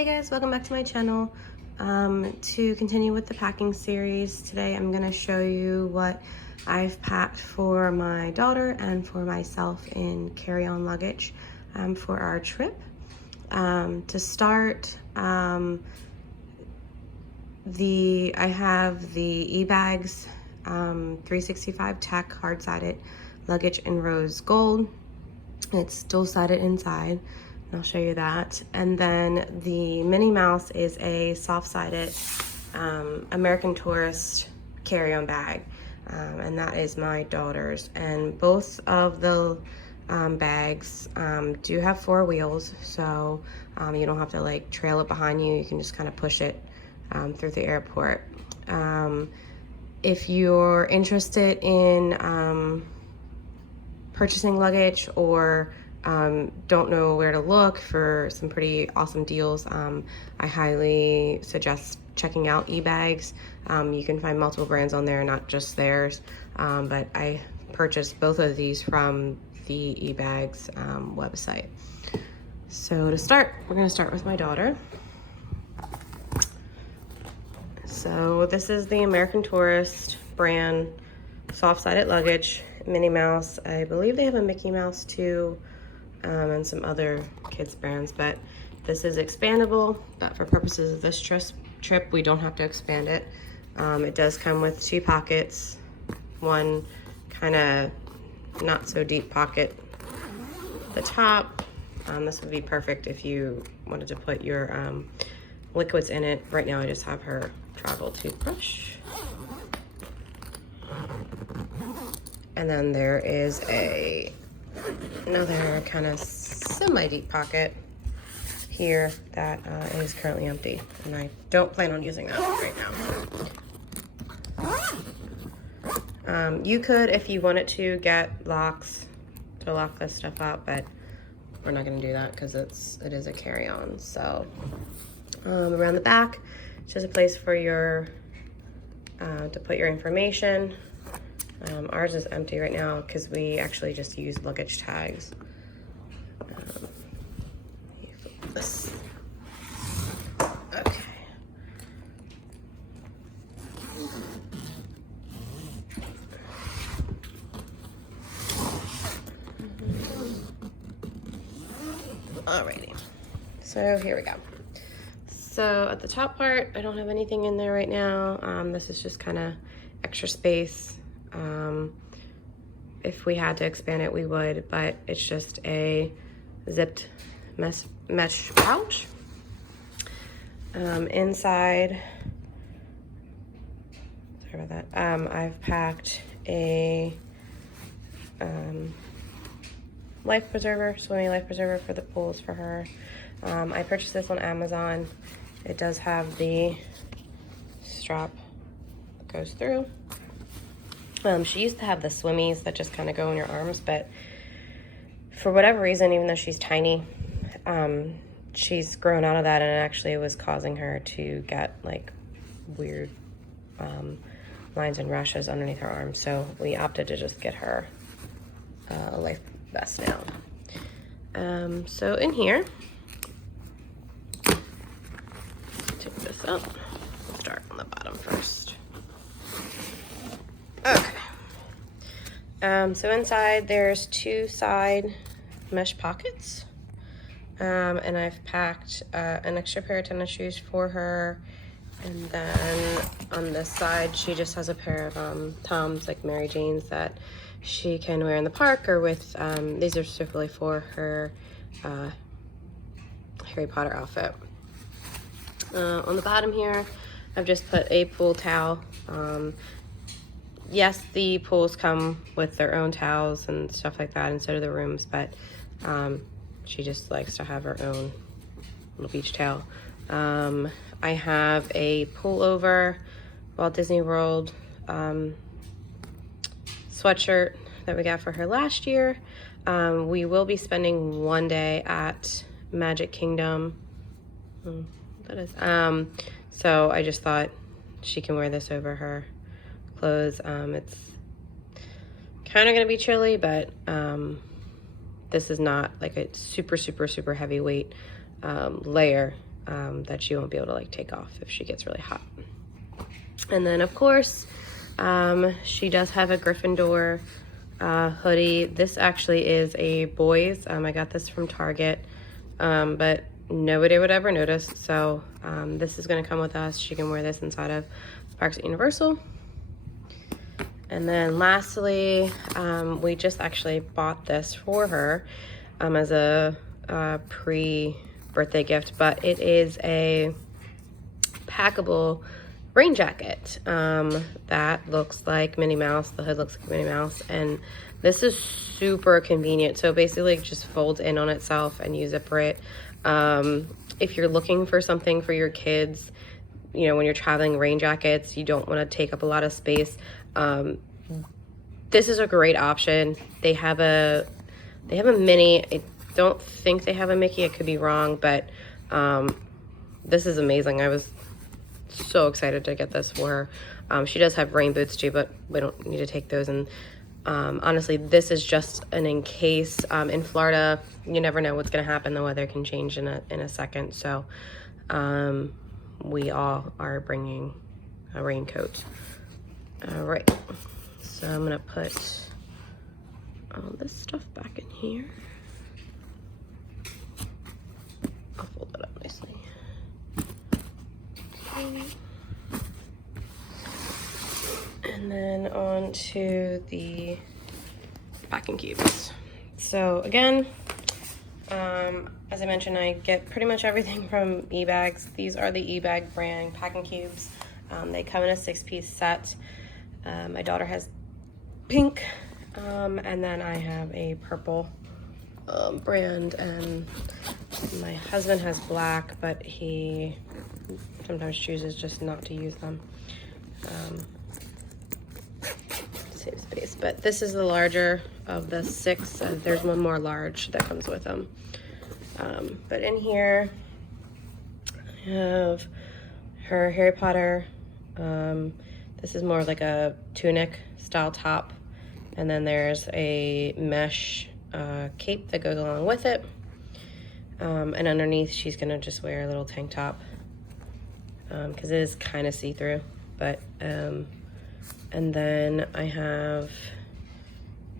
Hey guys, welcome back to my channel. To continue with the packing series, today I'm going to show you what I've packed for my daughter and for myself in carry-on luggage for our trip. To start, I have the eBags 365 Tech hard-sided luggage in rose gold. It's dual-sided inside. I'll show you that. And then the Minnie Mouse is a soft-sided American Tourist carry-on bag. And that is my daughter's. And both of the bags do have 4 wheels, so you don't have to like trail it behind you. You can just kind of push it through the airport. If you're interested in purchasing luggage or don't know where to look for some pretty awesome deals, I highly suggest checking out eBags. You can find multiple brands on there, not just theirs, but I purchased both of these from the eBags website. So to start, we're going to start with my daughter. So this is the American Tourist brand soft-sided luggage, Minnie Mouse. I believe they have a Mickey Mouse too, and some other kids brands, but this is expandable, but for purposes of this trip we don't have to expand it. It does come with 2 pockets, one kind of not so deep pocket at the top. This would be perfect if you wanted to put your liquids in it. Right now I just have her travel toothbrush. And then there is another kind of semi-deep pocket here that is currently empty, and I don't plan on using that right now. You could, if you wanted to, get locks to lock this stuff up, but we're not going to do that because it is a carry-on. So around the back, it's just a place for your to put your information. Ours is empty right now because we actually just use luggage tags. This. Okay. Alrighty. So here we go. So at the top part, I don't have anything in there right now. This is just kind of extra space. If we had to expand it, we would, but it's just a zipped mesh pouch. Inside, sorry about that, I've packed a life preserver, swimming life preserver for the pools for her. I purchased this on Amazon. It does have the strap that goes through. She used to have the swimmies that just kind of go in your arms, but for whatever reason, even though she's tiny, she's grown out of that, and it actually was causing her to get like weird lines and rashes underneath her arms. So we opted to just get her a life vest now. So in here, take this up. We'll start on the bottom first. Okay. So inside there's 2 side mesh pockets. And I've packed an extra pair of tennis shoes for her. And then on this side, she just has a pair of Toms, like Mary Jane's, that she can wear in the park or with, these are specifically for her Harry Potter outfit. On the bottom here, I've just put a pool towel. Yes, the pools come with their own towels and stuff like that, and so do the rooms, but she just likes to have her own little beach towel. I have a pullover Walt Disney World sweatshirt that we got for her last year. We will be spending 1 day at Magic Kingdom. That is. So I just thought she can wear this over her clothes. It's kind of gonna be chilly, but this is not like a super heavyweight layer. that she won't be able to like take off if she gets really hot. And then of course, she does have a Gryffindor hoodie. This actually is a boys. I got this from Target, but nobody would ever notice. So this is gonna come with us. She can wear this inside of Parks at Universal. And then lastly, we just actually bought this for her as a pre-birthday gift, but it is a packable rain jacket that looks like Minnie Mouse. The hood looks like Minnie Mouse, and this is super convenient. So basically it just folds in on itself and you zipper it. If you're looking for something for your kids, you know, when you're traveling, rain jackets, you don't want to take up a lot of space. This is a great option. They have a Minnie. I don't think they have a Mickey. I could be wrong, but this is amazing. I was so excited to get this for her. She does have rain boots too, but we don't need to take those. And honestly, this is just an in case. In Florida, you never know what's going to happen. The weather can change in a second. So we all are bringing a raincoat. All right, so I'm gonna put all this stuff back in here. I'll fold it up nicely. Okay. And then on to the packing cubes. So again, as I mentioned, I get pretty much everything from eBags. These are the eBag brand packing cubes. They come in a 6-piece set. My daughter has pink, and then I have a purple brand, and my husband has black, but he sometimes chooses just not to use them. Save space, but this is the larger of the 6. There's one more large that comes with them. But in here, I have her Harry Potter. This is more like a tunic style top. And then there's a mesh cape that goes along with it. And underneath, she's gonna just wear a little tank top because it is kind of see-through. But, and then I have,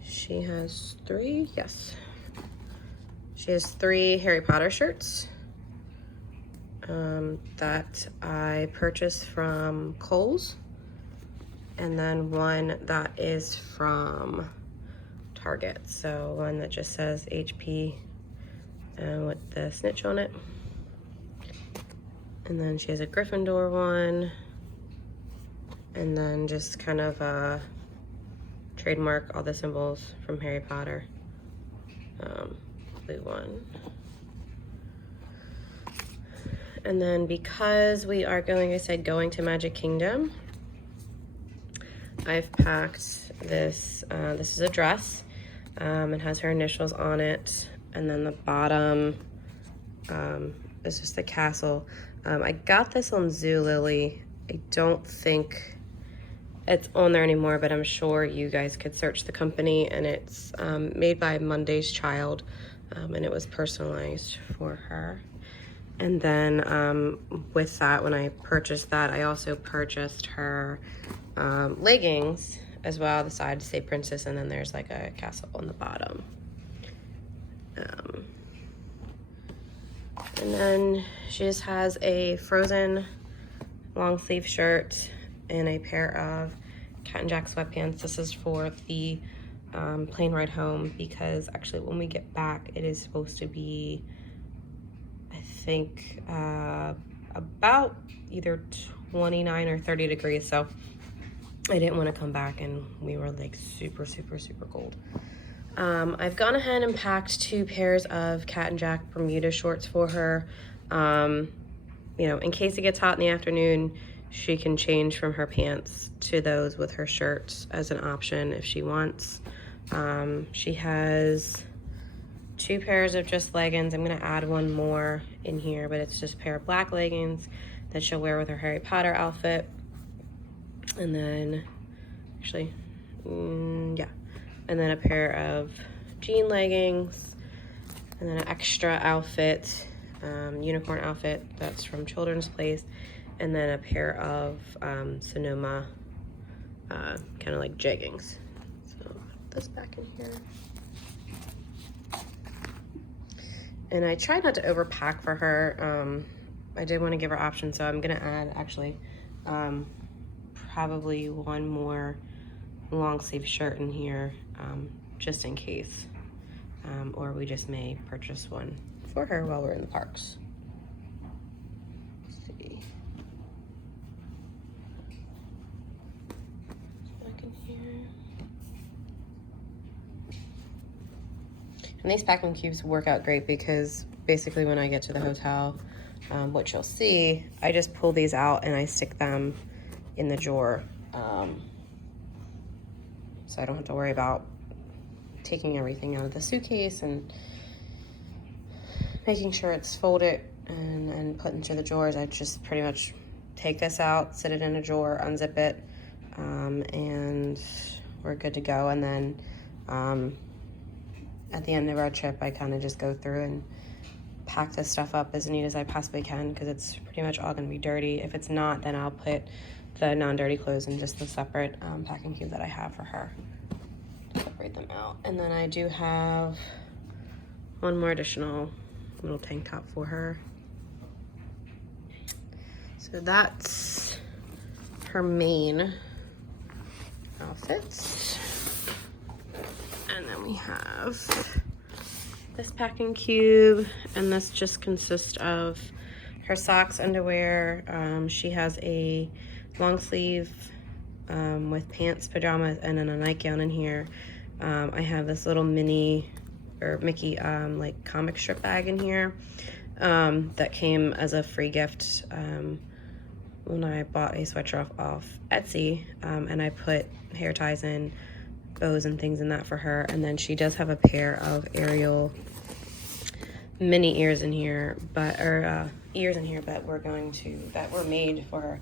she has 3, yes. She has 3 Harry Potter shirts that I purchased from Kohl's. And then one that is from Target. So one that just says HP and with the snitch on it. And then she has a Gryffindor one. And then just kind of trademark all the symbols from Harry Potter. Blue one. And then because we are going, I said, going to Magic Kingdom, I've packed this. This is a dress. It has her initials on it. And then the bottom is just the castle. I got this on Zulily. I don't think it's on there anymore, but I'm sure you guys could search the company, and it's made by Monday's Child, and it was personalized for her. And then with that, when I purchased that, I also purchased her leggings as well. The sides say princess, and then there's like a castle on the bottom. And then she just has a Frozen long sleeve shirt and a pair of Cat and Jack sweatpants. This is for the plane ride home, because actually when we get back, it is supposed to be, I think, about either 29 or 30 degrees. So I didn't want to come back and we were like super, super, super cold. I've gone ahead and packed 2 pairs of Cat and Jack Bermuda shorts for her. You know, in case it gets hot in the afternoon, she can change from her pants to those with her shirts as an option if she wants. She has 2 pairs of just leggings. I'm gonna add one more in here, but it's just a pair of black leggings that she'll wear with her Harry Potter outfit. And then, actually, yeah. And then a pair of jean leggings, and then an extra outfit unicorn outfit that's from Children's Place, and then a pair of Sonoma kind of like jeggings. So put this back in here. And I tried not to overpack for her. I did want to give her options, so I'm gonna add actually probably one more long sleeve shirt in here, just in case. Or we just may purchase one for her while we're in the parks. Let's see. Back in here. And these packing cubes work out great because basically when I get to the hotel, what you'll see, I just pull these out and I stick them in the drawer. So I don't have to worry about taking everything out of the suitcase and making sure it's folded and put into the drawers. I just pretty much take this out, sit it in a drawer, unzip it, and we're good to go. And then at the end of our trip, I kind of just go through and pack this stuff up as neat as I possibly can, because it's pretty much all going to be dirty. If it's not, then I'll put the non-dirty clothes in just the separate packing cube that I have for her. Separate them out. And then I do have one more additional little tank top for her. So that's her main outfits. And then we have this packing cube, and this just consists of her socks, underwear. She has a long sleeve with pants, pajamas, and then a nightgown in here. I have this little Minnie or Mickey like comic strip bag in here that came as a free gift when I bought a sweatshirt off Etsy, and I put hair ties in, bows and things in that for her. And then she does have a pair of Ariel mini ears in here, but that were made for her.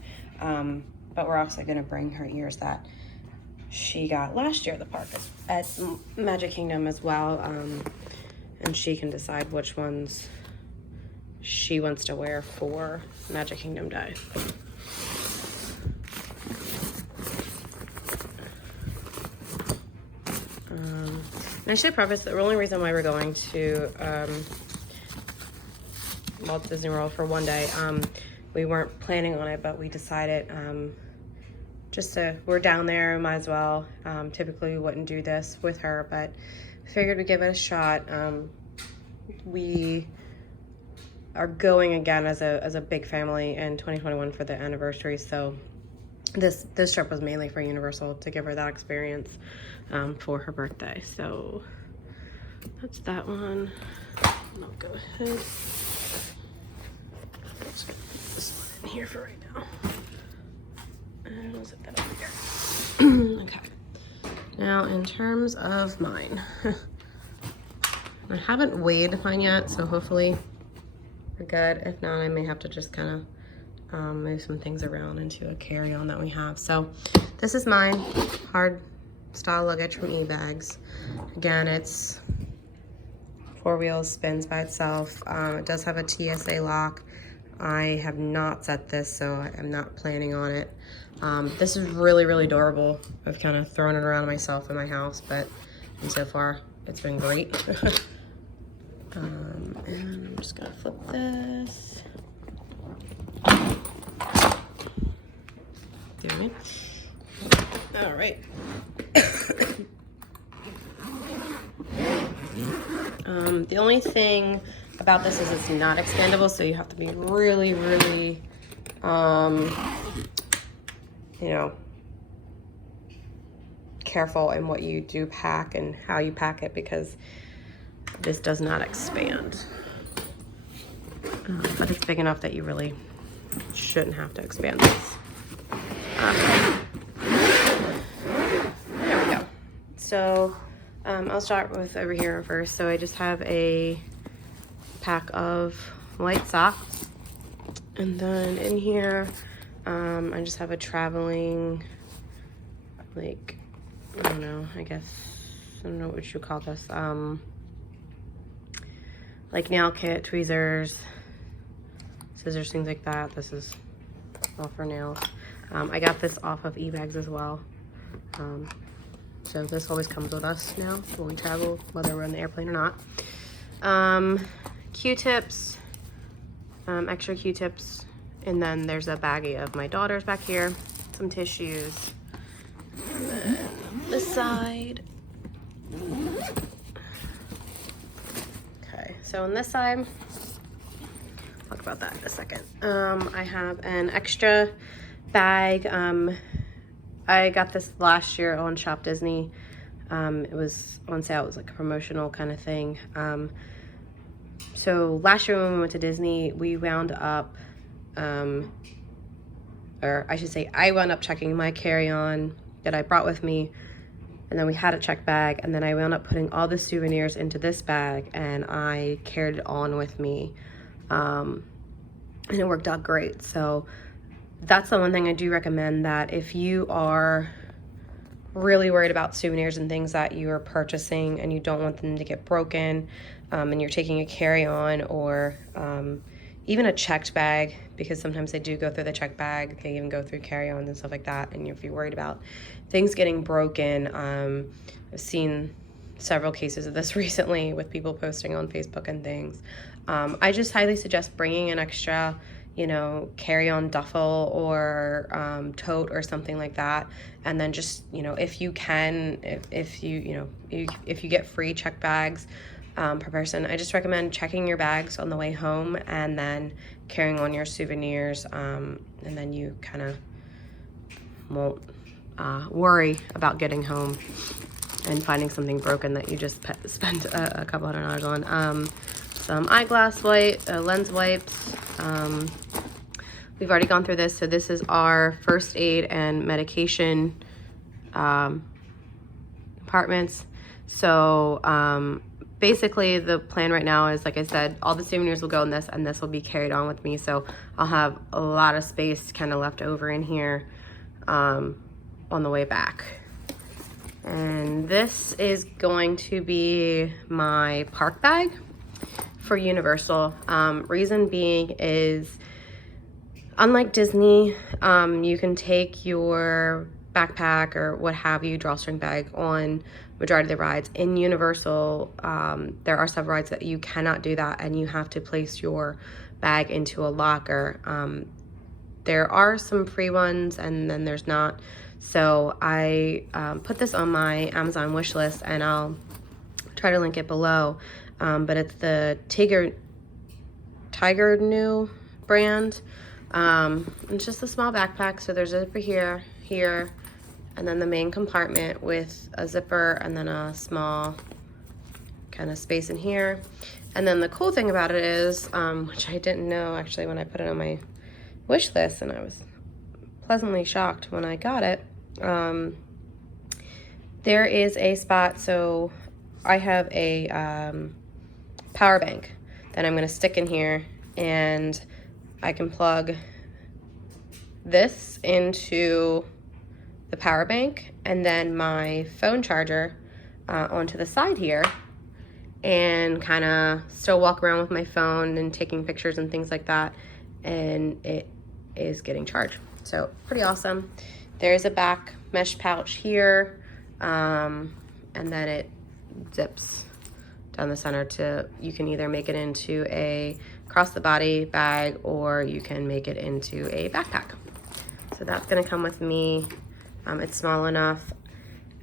But we're also gonna bring her ears that she got last year at the park at Magic Kingdom as well, and she can decide which ones she wants to wear for Magic Kingdom Day. And I should preface the only reason why we're going to Walt Disney World for one day, we weren't planning on it, but we decided we're down there, might as well. Typically we wouldn't do this with her, but figured we'd give it a shot. We are going again as a big family in 2021 for the anniversary, so this trip was mainly for Universal, to give her that experience for her birthday. So that's that one. And I'll go ahead. Let's put this one in here for right now. And we'll set that over here. Okay. Now in terms of mine, I haven't weighed mine yet, so hopefully we're good. If not, I may have to just kind of move some things around into a carry-on that we have. So this is mine, hard style luggage from eBags. Again, it's 4 wheels, spins by itself. It does have a TSA lock. I have not set this, so I'm not planning on it. This is really, really adorable. I've kind of thrown it around myself in my house, but so far it's been great. And I'm just gonna flip this. There. All right. The only thing about this is it's not expandable, so you have to be really, really, you know, careful in what you do pack and how you pack it, because this does not expand. But it's big enough that you really shouldn't have to expand this. There we go. So I'll start with over here first. So I just have a pack of white socks, and then in here I just have a traveling, like, I don't know, I don't know what you call this, like nail kit, tweezers, scissors, things like that. This is all for nails. I got this off of eBags as well. So this always comes with us now when we travel, whether we're on the airplane or not. Q-tips, extra Q-tips, and then there's a baggie of my daughter's back here, some tissues, and then this side. Okay, so on this side, talk about that in a second. I have an extra bag. I got this last year on Shop Disney. It was on sale. It was like a promotional kind of thing. So last year when we went to Disney, we wound up, or I should say, I wound up checking my carry-on that I brought with me, and then we had a check bag, and then I wound up putting all the souvenirs into this bag, and I carried it on with me, and it worked out great. So that's the one thing I do recommend, that if you are really worried about souvenirs and things that you are purchasing and you don't want them to get broken, and you're taking a carry-on or even a checked bag, because sometimes they do go through the check bag, they even go through carry-ons and stuff like that, and if you're worried about things getting broken, I've seen several cases of this recently with people posting on Facebook and things. I just highly suggest bringing an extra, you know, carry-on duffel or tote or something like that, and then just, you know, if you can, if you get free check bags per person, I just recommend checking your bags on the way home and then carrying on your souvenirs, and then you kind of won't worry about getting home and finding something broken that you just spent a couple $100s on. Some eyeglass lens wipes. We've already gone through this, so this is our first aid and medication compartments. So basically the plan right now is, like I said, all the souvenirs will go in this, and this will be carried on with me, so I'll have a lot of space kind of left over in here on the way back. And this is going to be my park bag for Universal. Reason being is, unlike Disney, you can take your backpack or what have you, drawstring bag, on majority of the rides. In Universal, there are several rides that you cannot do that, and you have to place your bag into a locker. There are some free ones, and then there's not. So I put this on my Amazon wish list, and I'll try to link it below. But it's the Tiger New brand. It's just a small backpack, so there's a zipper here, and then the main compartment with a zipper, and then a small kind of space in here. And then the cool thing about it is, which I didn't know actually when I put it on my wish list, and I was pleasantly shocked when I got it, there is a spot. So I have a power bank that I'm going to stick in here, and I can plug this into the power bank and then my phone charger onto the side here, and kind of still walk around with my phone and taking pictures and things like that, and it is getting charged. So pretty awesome. There's a back mesh pouch here, and then it zips down the center to, you can either make it into a cross the body bag, or you can make it into a backpack. So that's gonna come with me. It's small enough.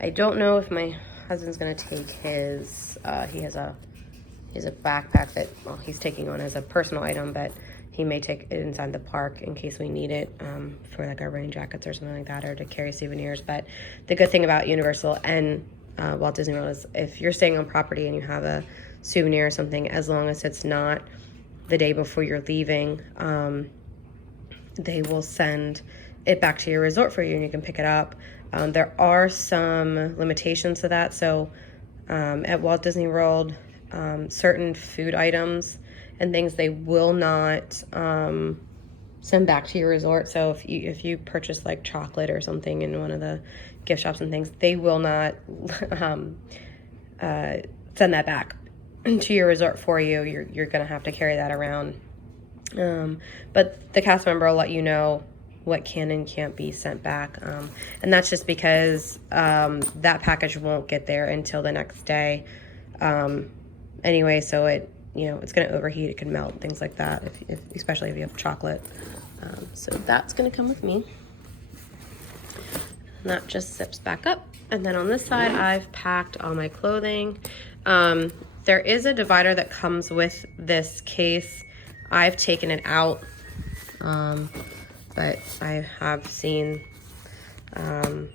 I don't know if my husband's gonna take his, he has a backpack that, well, he's taking on as a personal item, but he may take it inside the park in case we need it, for like our rain jackets or something like that, or to carry souvenirs. But the good thing about Universal and Walt Disney World is, if you're staying on property and you have a souvenir or something, as long as it's not the day before you're leaving, they will send it back to your resort for you, and you can pick it up. There are some limitations to that. So at Walt Disney World, certain food items and things they will not send back to your resort. So if you purchase like chocolate or something in one of the gift shops and things, they will not send that back to your resort for you. You're gonna have to carry that around But the cast member will let you know what can and can't be sent back. And that's just because that package won't get there until the next day. Anyway, so it's going to overheat, it can melt, things like that, especially if you have chocolate. So that's going to come with me. And that just zips back up. And then on this side, I've packed all my clothing. There is a divider that comes with this case. I've taken it out, but I have seen the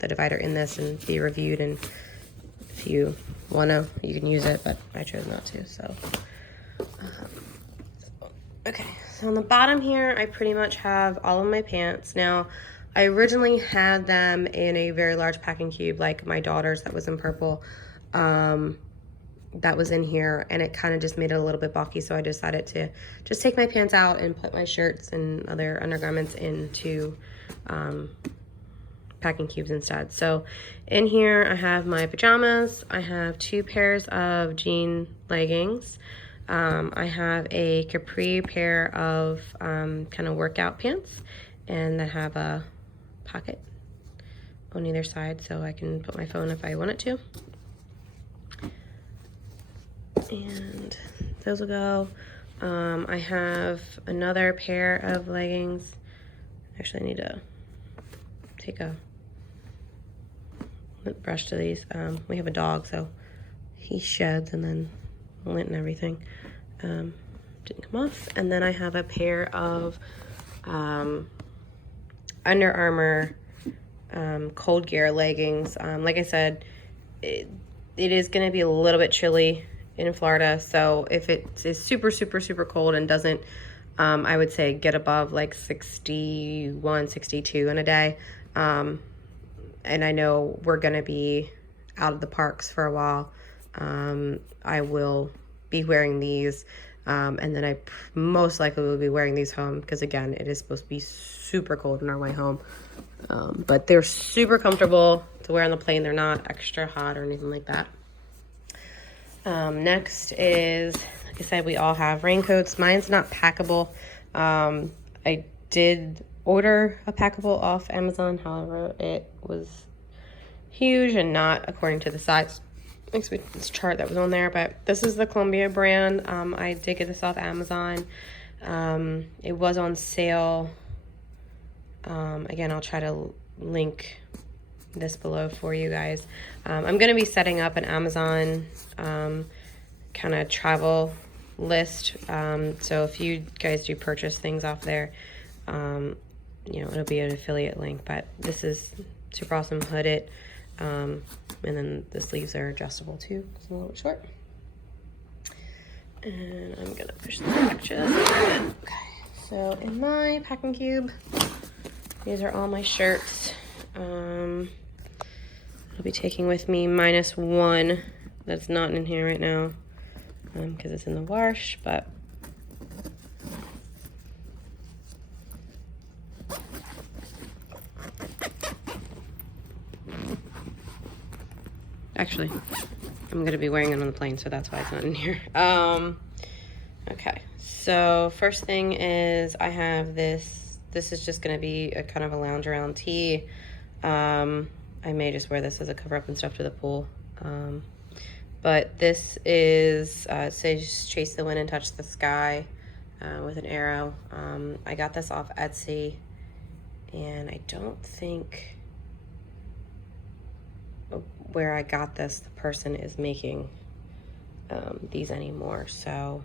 divider in this and be reviewed, and if you want to, you can use it, but I chose not to. So okay, so on the bottom here, I pretty much have all of my pants. Now, I originally had them in a very large packing cube, like my daughter's that was in purple. That was in here, and it kind of just made it a little bit bulky, so I decided to just take my pants out and put my shirts and other undergarments into packing cubes instead. So in here I have my pajamas, I have 2 pairs of jean leggings, I have a capri pair of kind of workout pants, and that have a pocket on either side so I can put my phone if I want it to. And those will go. I have another pair of leggings. Actually, I need to take a lint brush to these. We have a dog, so he sheds and then lint and everything. Didn't come off. And then I have a pair of Under Armour Cold Gear leggings. Like I said, it is going to be a little bit chilly in Florida, so if it is super, super, super cold and doesn't, I would say get above like 61, 62 in a day. And I know we're gonna be out of the parks for a while. I will be wearing these, and then I most likely will be wearing these home, because again, it is supposed to be super cold on our way home. But they're super comfortable to wear on the plane. They're not extra hot or anything like that. Next is, like I said, we all have raincoats. Mine's not packable. I did order a packable off Amazon. However, it was huge and not according to the size. This chart that was on there, but this is the Columbia brand. I did get this off Amazon. It was on sale. Again, I'll try to link this below for you guys. I'm going to be setting up an Amazon kind of travel list. So if you guys do purchase things off there, it'll be an affiliate link. But this is super awesome, hooded. And then the sleeves are adjustable too, it's a little bit short. And I'm going to push this back just a little bit. Okay, so in my packing cube, these are all my shirts. I'll be taking with me -1 that's not in here right now because it's in the wash, but actually I'm gonna be wearing it on the plane, so that's why it's not in here. Okay, so first thing is I have this is just gonna be a kind of a lounge around tee. I may just wear this as a cover up and stuff to the pool. But this is, it says chase the wind and touch the sky with an arrow. I got this off Etsy, and I don't think where I got this, the person is making these anymore. So,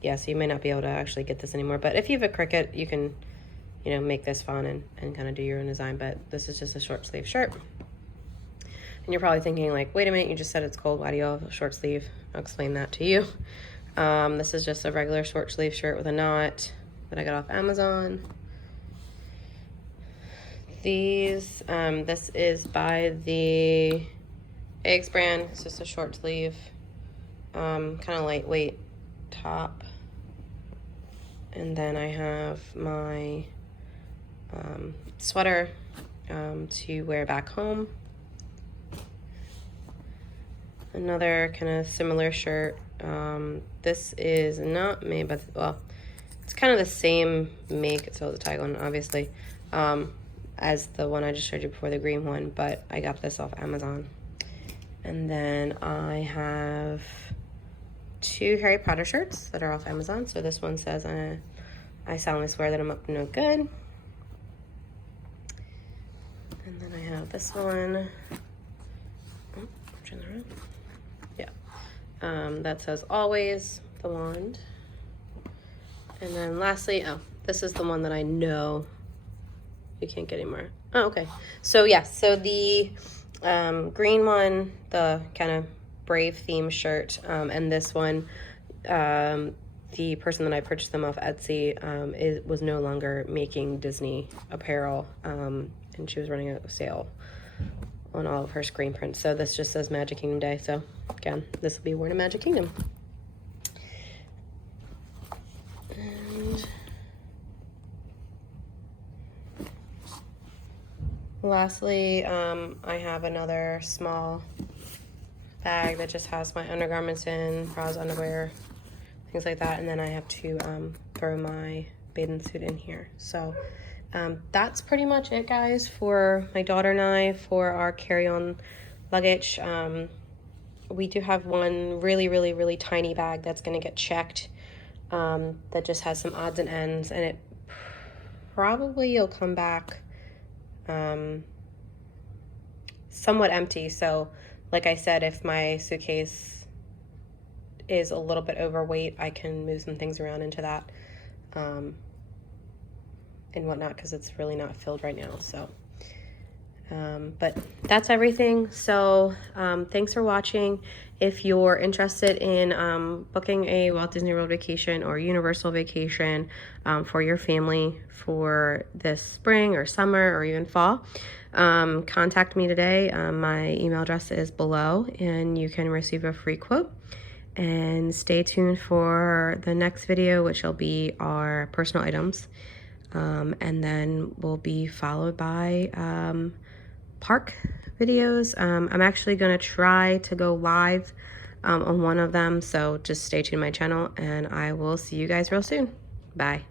yeah, so you may not be able to actually get this anymore. But if you have a Cricut, you can, make this fun and kind of do your own design. But this is just a short sleeve shirt. And you're probably thinking like, wait a minute, you just said it's cold. Why do you have a short sleeve? I'll explain that to you. This is just a regular short sleeve shirt with a knot that I got off Amazon. These, this is by the Eggs brand. It's just a short sleeve, kind of lightweight top. And then I have my sweater to wear back home. Another kind of similar shirt. This is not made by, well, it's kind of the same make, so the tag on obviously, as the one I just showed you before, the green one, but I got this off Amazon. And then I have 2 Harry Potter shirts that are off Amazon. So this one says, I solemnly swear that I'm up to no good. And then I have this one. Oh, turn that around. Yeah. That says always, the wand. And then lastly, oh, this is the one that I know you can't get anymore. Oh, okay. So yeah, so the green one, the kind of Brave theme shirt, and this one, the person that I purchased them off Etsy was no longer making Disney apparel, and she was running a sale on all of her screen prints. So this just says Magic Kingdom Day. So again, this will be worn in Magic Kingdom. And lastly, I have another small bag that just has my undergarments in, bras, underwear, things like that. And then I have to throw my bathing suit in here. So that's pretty much it, guys, for my daughter and I for our carry-on luggage. We do have one really tiny bag that's going to get checked, that just has some odds and ends, and it probably will come back somewhat empty. So like I said, if my suitcase is a little bit overweight, I can move some things around into that and whatnot, because it's really not filled right now. So but that's everything. So thanks for watching. If you're interested in booking a Walt Disney World vacation or Universal vacation for your family for this spring or summer or even fall, contact me today. My email address is below, and you can receive a free quote. And stay tuned for the next video, which will be our personal items, and then will be followed by park videos. I'm actually going to try to go live on one of them, so just stay tuned to my channel, and I will see you guys real soon. Bye.